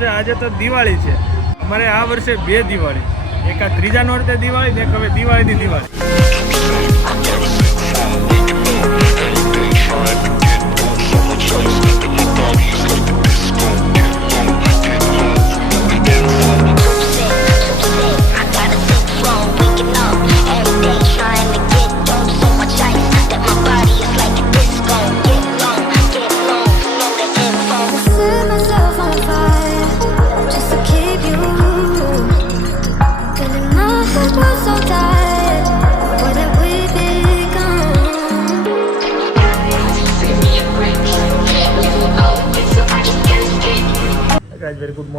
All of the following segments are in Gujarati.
છે. આજે તો દિવાળી છે. અમારે આ વર્ષે બે દિવાળી. એક આ ત્રીજા નોરતે દિવાળી, ને એક હવે દિવાળીની Diwali.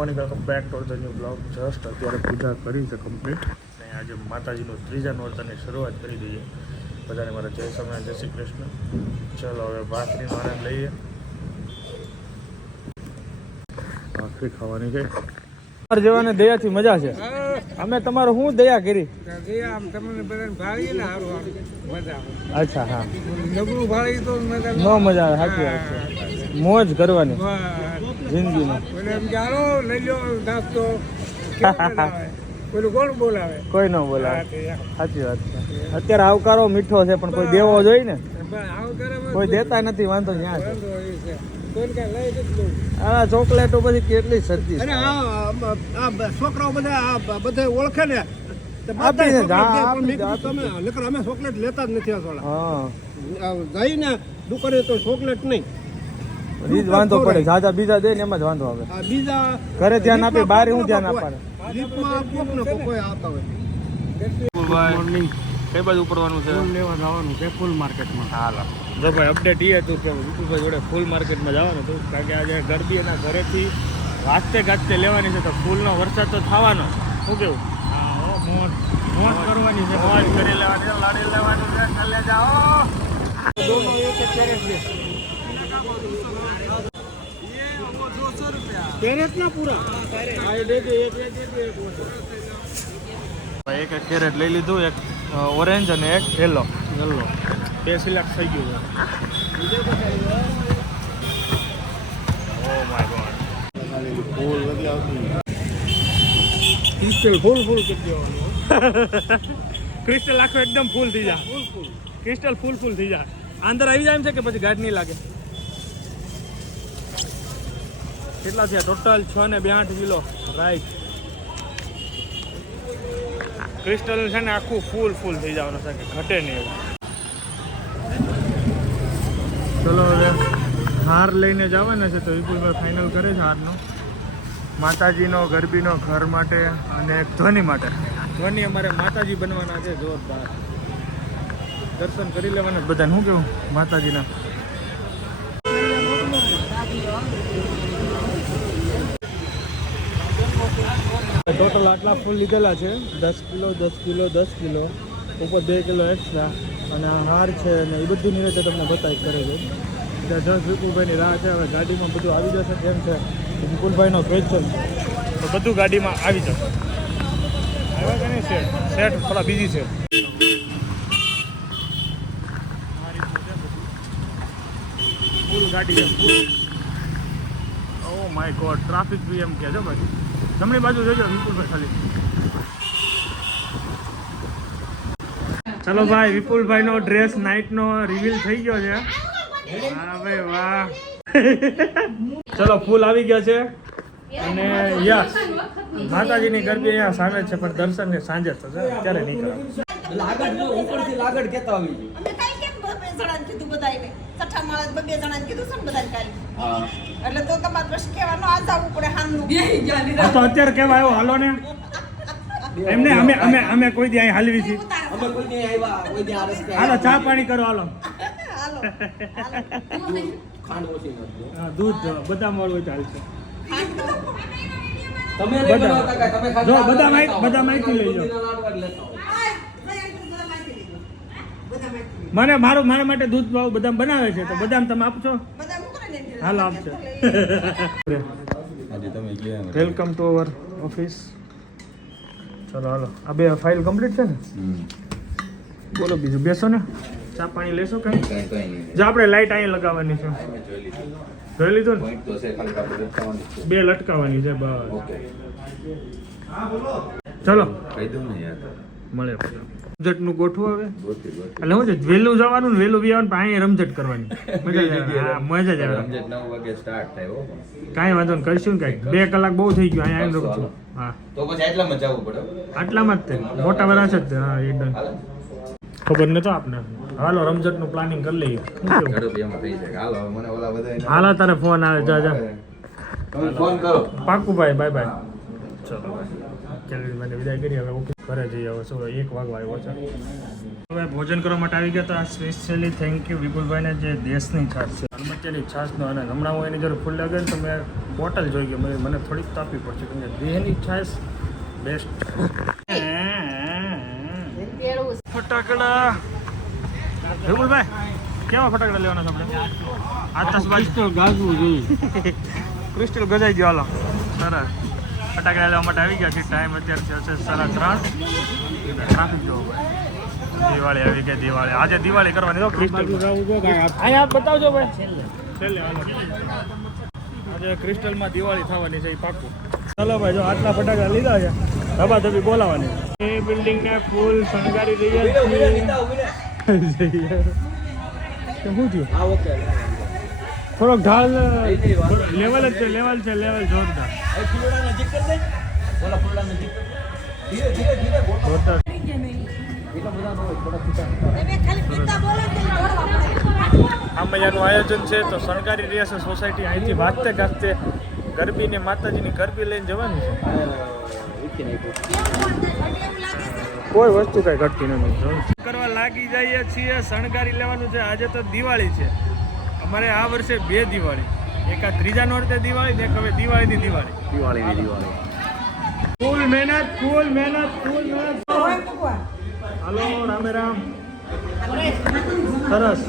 Morning welcome back to the new blog just અત્યારે પૂજા કરી છે કમ્પ્લીટ અને આજે માતાજીનો ત્રીજા નોરતાની શરૂઆત કરી દઈએ. બધાને મારા જય સમય જય શ્રી કૃષ્ણ. ચલો હવે ભાખરીનો આનંદ લઈએ. ભાખરી ખાવાની છે. જેવાને દયાથી મજા છે. અમે તમારો શું દયા કરી? અચ્છા હા. નબળું ભાળી તો મજા ન મજા આવે સાચી વાત છે. મોજ કરવાની. જિંદગીમાં એમ કે લઈ લો નાસ્તો. કોઈ ન બોલાવે. સાચી વાત છે. અત્યારે આવકારો મીઠો છે પણ કોઈ દેવો જોઈએ ને? કોઈ દેતા નથી વાંધો ત્યાં આ ચોકલેટો પછી કેટલી સસ્તી છોકરાઓ બધા બધે ઓળખે ને. અમે ચોકલેટ લેતા જ નથી હા. જઈને દુકાને તો ચોકલેટ નહીં. ઈ જ વાંધો પડે. જાજા બીજા દે ને એમાં જ વાંધો આવે. બીજા ઘરે ધ્યાન આપે બહાર હું ધ્યાન આપવાનું? કઈ બાજુ ઉપડવાનું છે? લેવા જવાનું છે ફૂલ માર્કેટમાં. હાલ. જો ભાઈ અપડેટ એ હતું કે વિપુલભાઈ જોડે ફૂલ માર્કેટમાં જવાનું હતું કારણ કે આજે ગરબી એના ઘરેથી વાજતે ગાજતે લેવાની છે તો ફૂલનો વરસાદ તો થવાનો. શું કેવું? મોજ. મોજ કરવાની છે. મોજ કરી લેવાની લાડી લેવાનું છે ચાલે જાઓ. કેરેટ ના પૂરા? એક એક કેરેટ લઈ લીધું એક ઓરેન્જ અને એક યલો. યલો. બે સિલેક્ટ થઈ ગયું ઓ માય ગોડ ક્રિસ્ટલ ફૂલ ફૂલ કરી દેવાનું. ક્રિસ્ટલ આખો એકદમ ફૂલ થઈ જાય. ક્રિસ્ટલ ફૂલ ફૂલ થઈ જાય. અંદર આવી જાય એમ છે કે પછી ગાઢ નહીં લાગે? કેટલા થયા ટોટલ છ ને બ્યાઠ કિલો. રાઈટ ક્રિસ્ટલ છે ને આખું ફૂલ ફૂલ થઈ જવાનું છે કે ઘટે નહીં એવું. ચલો હવે હાર લઈને જવાના છે તો વિપુલભાઈ ફાઇનલ કરે છે હારનો. માતાજીનો, ગરબીનો ઘર માટે અને ધ્વનિ માટે. ધ્વનિ અમારે માતાજી બનવાના છે, જોરદાર. દર્શન કરી લેવાના બધાને શું કેવું? માતાજીના. ટોટલ આટલા ફૂલ લીધેલા છે. દસ કિલો દસ કિલો દસ કિલો, ઉપર બે કિલો એક્સ્ટ્રા અને હાર છે અને એ બધી રીતે તમને બતાવી કરે છે ત્યાં જસ વિપુલભાઈની રાહ છે, હવે ગાડીમાં બધું આવી જશે કેમ છે? વિપુલભાઈનો ક્વેશ્ચન તો બધું ગાડીમાં આવી જશે. નહીં સેટ સેટ થોડા બીજી છે. ગાડી ઓ માય ગોડ ટ્રાફિક બી એમ કહે છે ભાઈ. જમણી બાજુ જોજો વિપુલભાઈ ખાલી. ચલો ભાઈ વિપુલભાઈ નો ડ્રેસ નાઇટ નો રિવીલ થઈ ગયો છે. હા ભાઈ વાહ. ચલો ફૂલ આવી ગયા છે. અને યસ માતાજીની ગરબી અહીંયા સામે છે પણ દર્શન ને સાંજે થશે. અત્યારે નહીં કરવા અમે કાંઈ કેમ બબે જણાને માળા બબે જણાને કીધું છે ને બધાને કાલે. એટલે તો તમારે પછી કહેવાનું, આ જાવું પડે હામનું. આ તો અત્યારે કેવા આવ્યો હાલો ને. એમને અમે અમે અમે કોઈ દી અહીં હાલવી છીએ. હાલો ચા પાણી કરો હાલો. હાલો, હાલો. હા, દૂધ બધા વાળું હોય ચાલશે તમે બધા. માહિતી લઈ જાઓ આય, ભાઈ, આ તો બધા માહિતી લીધું. બધા માહિતી લીધું. મને મારું મારા માટે દૂધ ભાવ બદામ બનાવે છે તો બદામ તમે આપશો હાલ આપશો વેલકમ ટુ અવર ઓફિસ ચલો હાલો. આ બે ફાઇલ કમ્પ્લીટ છે ને? બોલો બીજું. બેસો ને. ચા પાણી લેશો કઈ? જો આપણે લાઈટ અહીંયા લગાવવાની છે. જોઈ લીધું. ને? બે લટકાવવાની છે બસ. ઓકે. ચલો. કહી દઉં ને યાર. મળે રમઝટનું ગોઠવું હવે? એટલે શું છે વહેલું જવાનું ને વહેલું બી આવવાનું પણ અહીંયા રમઝટ કરવાની. મજા જ આવે. હા મજા જ આવે. રમઝટ નવ વાગે સ્ટાર્ટ થાય કાંઈ વાંધો નહીં કરશું ને કાંઈક. બે કલાક બહુ થઈ ગયું અહીંયા આવીને રમશું. હા. તો પછી આટલામાં જવું પડે હો. આટલામાં જ તે. મોટા છે જ તે. હા એ ડન હાલો. ખબર નતો આપને. હાલો રમઝટનું પ્લાનિંગ કરી લઈએ. હાલો તારે ફોન આવે. જા જા. ફોન કરો. પાકુભાઈ ભાઈ બાય બાય ચલો. ચાલો મને વિદાય કરી હવે ઓકે ઘરે જઈએ હવે શું એક વાગવા આવ્યો છે. હવે ભોજન કરવા માટે આવી ગયા તો આ સ્પેશિયલી થેન્ક યુ વિપુલભાઈને જે દેશની છાસ છે. હનુમતિયાની છાશનો અને હમણાં હું એની જરૂર ફૂલ લાગે ને તો મેં બોટલ જોઈ ગઈ મને મને થોડીક તાપી પડશે. કેમ કે દેહની છાશ બેસ્ટ ફટાકડા. વિપુલભાઈ કેવા ફટાકડા લેવાના છે આપણે? આતશબાજી. ગાજવું જોઈએ. ક્રિસ્ટલ ગજાઈ ગયો હાલો. સરસ. ફટાકડા લેવા માટે આવી ગયા છે ટાઈમ અત્યારે છે છે સાડા ત્રણ. ટ્રાફિક જોવો ભાઈ. દિવાળી આવી ગઈ દિવાળી. આજે દિવાળી કરવાની ક્રિસ્ટલ બતાવજો આજે ક્રિસ્ટલમાં દિવાળી થવાની છે એ પાક્કું. ચાલો ભાઈ જો આટલા ફટાકડા લીધા છે ધબા ધબી બોલાવાની. એ બિલ્ડિંગને ફૂલ શણગારી રહ્યા છીએ. શું થયું? થોડોક ઢાલ લેવલ જ છે લેવલ છે લેવલ જોરદાર. આ મજાનું આયોજન છે તો શણગારી રહેશે સોસાયટી અહીંથી વાંચતે ગાજતે ગરબીને માતાજીની ગરબી લઈને જવાનું છે. કોઈ વસ્તુ કઈ ઘટતી નથી. કરવા લાગી જઈએ છીએ, શણગારી લેવાનું છે. આજે તો દિવાળી છે. અમારે આ વર્ષે બે દિવાળી. એક આ ત્રીજા નોરતે દિવાળી ને એક હવે દિવાળીની દિવાળી. દિવાળીની દિવાળી. ફૂલ મહેનત ફૂલ મહેનત ફૂલ મહેનત. હાલો રામે રામ. સરસ.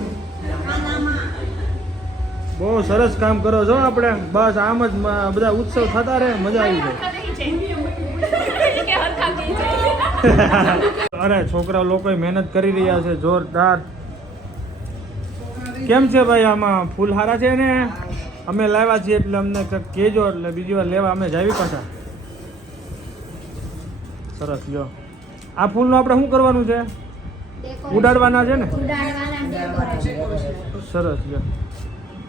બહુ સરસ કામ કરો છો આપણે. બસ આમ જ બધા ઉત્સવ થતા રહે મજા આવી જાય. અરે છોકરા લોકો મહેનત કરી રહ્યા છે જોરદાર. કેમ છે ભાઈ? આમાં ફૂલ હારા છે ને? અમે લાવ્યા છીએ એટલે અમને કંઈક કહેજો એટલે બીજી વાર લેવા અમે જાવી પાછા. સરસ લ્યો. આ ફૂલનું આપણે શું કરવાનું છે? ઉડાડવાના છે ને? સરસ લ્યો.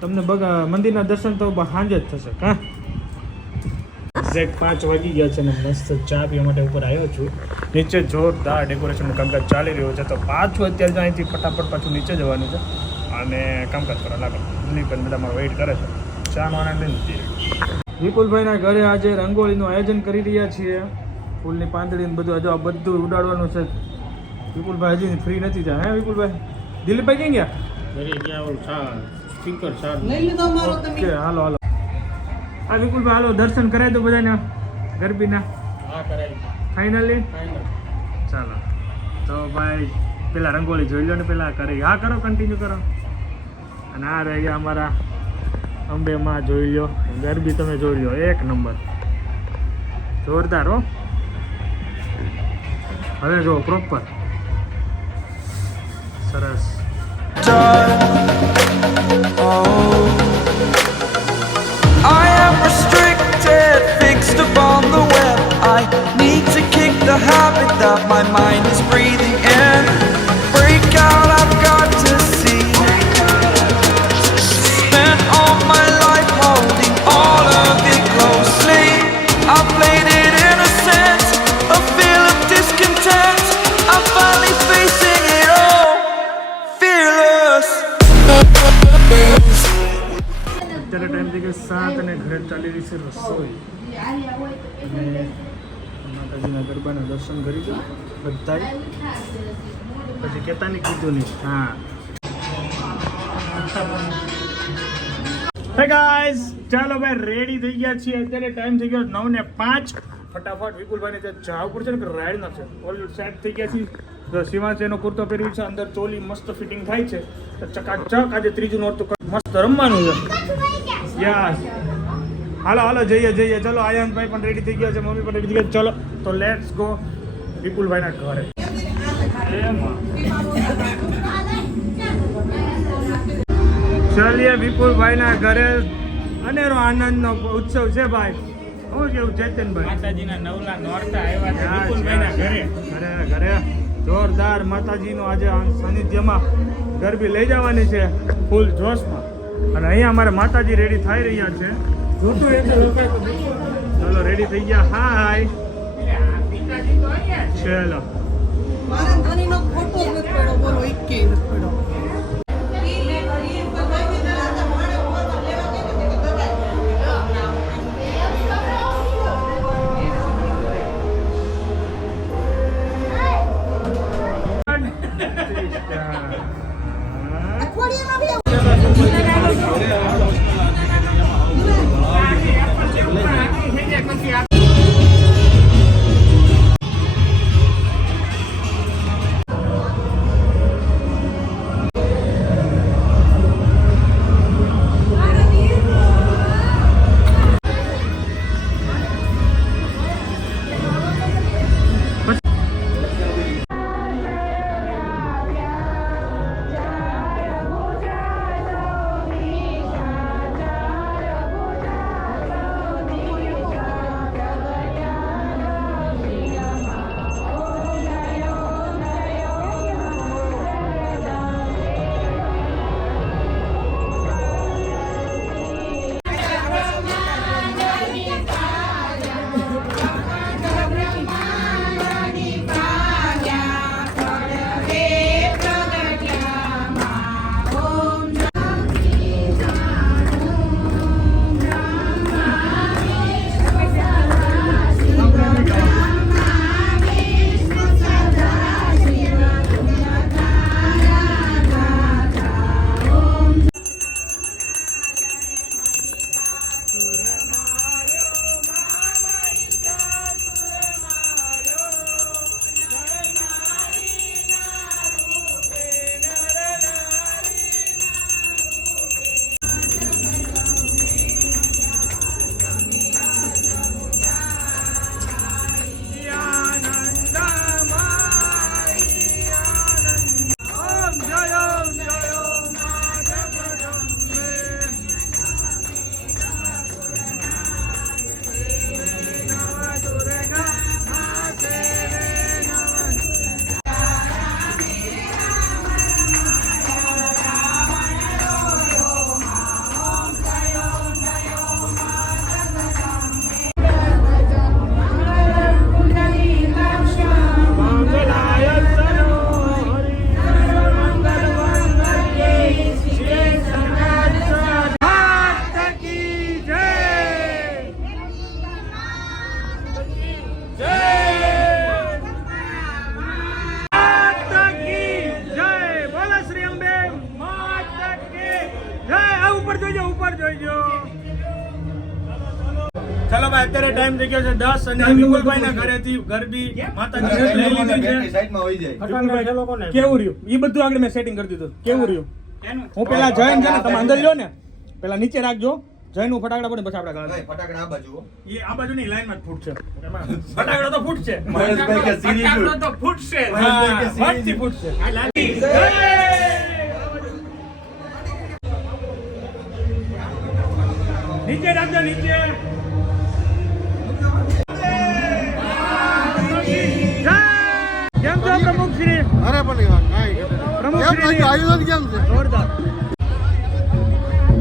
તમને બગા મંદિરના દર્શન તો સાંજે જ થશે કાં? એક્ઝેક્ટ પાંચ વાગી ગયા છે ને મસ્ત ચા પીવા માટે ઉપર આવ્યો છું. નીચે જોરદાર ડેકોરેશનનું કામકાજ ચાલી રહ્યું છે. તો પાછું અત્યારે તો અહીંથી ફટાફટ પાછું નીચે જવાનું છે. અને કામકાજ કરવા લાગે. દિલીપભાઈ બધા મારો વેઇટ કરે છે. ચાનો આનંદ નથી વિપુલભાઈના ઘરે આજે રંગોળીનું આયોજન કરી રહ્યા છીએ. ફૂલની પાંદડી ને બધું હજુ આ બધું ઉડાડવાનું છે. વિપુલભાઈ હજી ફ્રી નથી થયા હે વિપુલભાઈ? દિલીપભાઈ ક્યાં ગયા? ઓકે હાલો હાલો. આ વિપુલભાઈ હાલો દર્શન કરાવી દો બધાને. ગરબીના. ફાઇનલી ચાલો. તો ભાઈ પેલા રંગોળી જોઈ લો ને પેલા કરી હા કરો કન્ટિન્યુ કરો. અને આ રહી અમારા અંબે માં જોઈ લો ગરબી તમે જોઈ લો એક નંબર જોરદાર હો હવે જો પ્રોપર સરસ the habit that my mind is breathing in. ગયો અને ઘરે ચાલી રહી છે રસોઈ. અને માતાજીના ગરબાના દર્શન કરી દો બધા પછી કહેતા નહીં કીધું નહીં. હા. ગાઈઝ ચાલો ભાઈ રેડી થઈ ગયા છીએ. અત્યારે ટાઈમ થઈ ગયો નવ ને પાંચ. ફટાફટ વિપુલભાઈને ત્યાં જવું પડશે ને રાઈડ છે ઓલ સેટ થઈ ગયા છીએ. તો એનો કુર્તો પહેર્યું છે, અંદર ચોલી મસ્ત ફિટિંગ થાય છે. તો ચકાચક આજે ત્રીજું નોરતું મસ્ત રમવાનું છે. યસ હાલો હાલો જઈએ જઈએ. ચલો આયંતભાઈ પણ રેડી થઈ ગયા છે મમ્મી પણ રેડી થઈ ગયા ચલો તો લેટ્સ ગો વિપુલભાઈના ઘરે. ચલીએ વિપુલભાઈના ઘરે. અનેરો આનંદનો ઉત્સવ છે ભાઈ. શું કેવું ચેતનભાઈ. માતાજીના નવલા નોરતા આવ્યા છે વિપુલભાઈના ઘરે. ઘરે ઘરે. જોરદાર માતાજીનો આજે સાનિધ્યમાં ગરબી લઈ જવાની છે ફૂલ જોશમાં. અને અહીંયા અમારે માતાજી રેડી થઈ રહ્યા છે. ચલો રેડી થઈ ગયા. હાય. ચલો મારા ધણીનો ફોટો નથી પડ્યો. બોલો, એકે નથી પડ્યો. અત્યારે થઈ ગયો છે દસ અને વિપુલભાઈ ના ઘરે થી ગરબી માતાજી લઈ લીધી છે. બેટરી સાઈડમાં વહી જાય. વિપુલભાઈ એ લોકોને કેવું રહ્યું? એ બધું આગળ મેં સેટિંગ કરી દીધું. કેવું રહ્યું? હું પેલા જૈન છે ને તમે અંદર લ્યો ને. પેલા નીચે રાખજો. જૈનનું ફટાકડા પડે પછી આપણે ફટાકડા આ બાજુ એ આ બાજુ ની લાઈનમાં ફૂટ છે. ફટાકડા તો ફૂટશે મહેશભાઈ કે સીરી ફટાકડો ફૂટ. છે. મહેશભાઈ કે હા, સીરી ફટથી ફૂટશે નીચે રાખજો નીચે.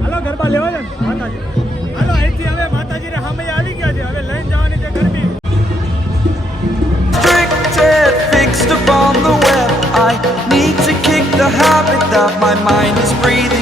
હાલો ગરબા લેવા છે ને માતાજી હાલો અહીંથી હવે માતાજીને સામે આવી ગયા છે હવે લઈને જવાની છે ગરબી Restricted, fixed upon the web. I need to kick the habit that my mind is breathing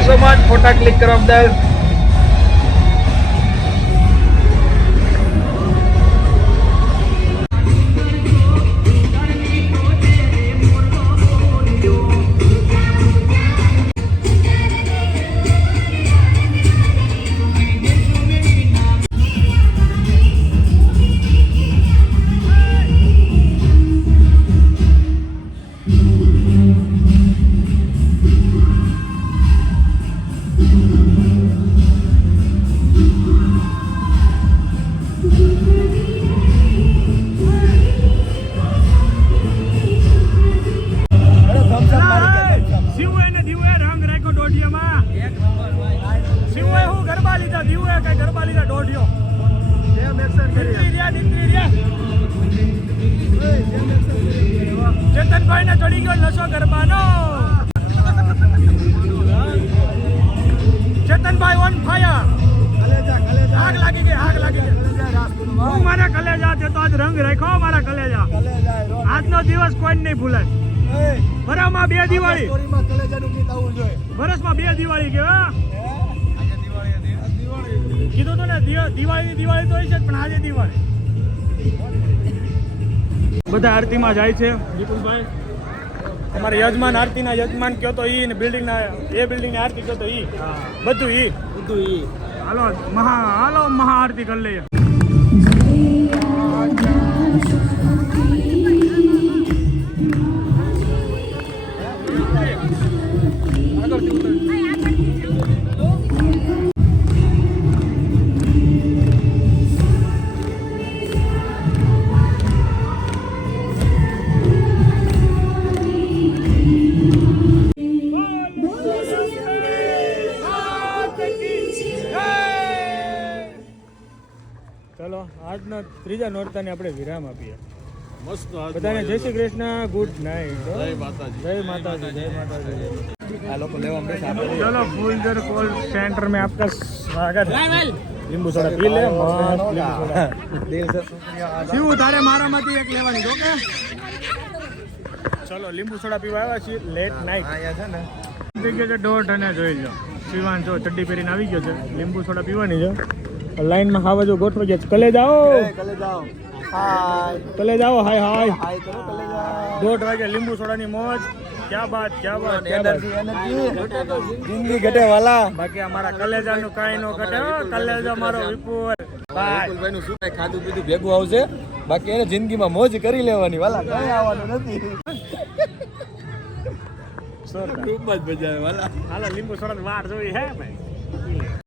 You so much ફોટા ક્લિક કરવા બદલ દિવસ કોઈ નહીં ભૂલાય વરામાં બે દિવાળી. વરસમાં બે દિવાળી કે કીધું તો ને દિવાળી દિવાળી તો છે પણ આજે દિવાળી. બધા આરતીમાં જાય છે. વિપુલભાઈ. તમારે યજમાન આરતીના યજમાન કયો તો ઈ ને બિલ્ડિંગના એ બિલ્ડિંગની આરતી કયો તો ઈ. બધું ઈ. બધું ઈ. હાલો મહા હાલો મહા આરતી કરી લઈએ. ત્રીજા નોરતાને આપણે વિરામ આપીએ. બધાને જય શ્રી કૃષ્ણ ગુડ નાઈટ જય માતાજી. જય માતાજી જય માતાજી. તારે મારામાંથી એક લેવાની ઓકે? ચલો લીંબુ સોડા પીવા આવ્યા છીએ લેટ નાઈટ અહીંયા છે ને. જગ્યા અને જોઈ લો. પીવાનું જો ચડ્ડી પહેરીને આવી ગયો છે લીંબુ સોડા પીવાની છે. લાઈનમાં ખાવા જો ગોઠવો છે. કલે જાઓ કલે જાઓ હાય. કલે જાઓ હાય હાય. હાય કરો કલે જાઓ દોઢ વાગે લીંબુ સોડાની મોજ. ક્યા બાત ક્યા બાત એનર્જી એનર્જી જિંદગી ઘટે વાલા. બાકી અમારા કલેજાનું કાંઈ નો ઘટે. કલેજા મારો વિપુલ. વિપુલભાઈ નું શું કાંઈ ખાધું પીધું? ભેગું આવશે. બાકી એને જિંદગીમાં મોજ કરી લેવાની વાલા. કઈ આવવાનું નથી. સર ખૂબ જ મજા આવે વાલા. હાલો લીંબુ સોડા વાર જોઈ હે ભાઈ.